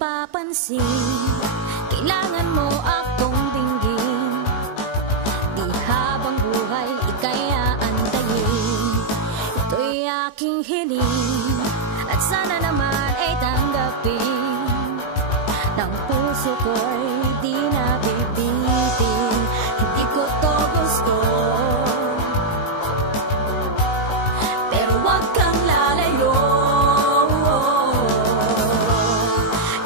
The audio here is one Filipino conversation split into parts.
nagpapansin, kailangan mo akong dinggin. Di habang buhay ika'y aantayin. Ito'y aking hiling, at sana naman ay tanggapin. Ng puso ko'y di nabibitin. Hindi ko to gusto, pero wag kang lalayo.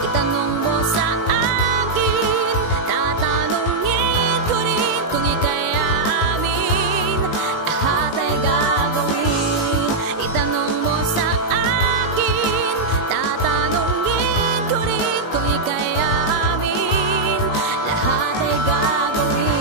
Itanong mo sa akin, tatanungin ko rin kung ika'y aamin. Lahat ay gagawin. Itanong mo sa akin, tatanungin ko rin kung ika'y aamin. Lahat ay gagawin.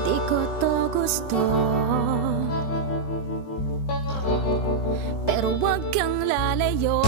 Di ko to gusto, pero wag kang lalayo.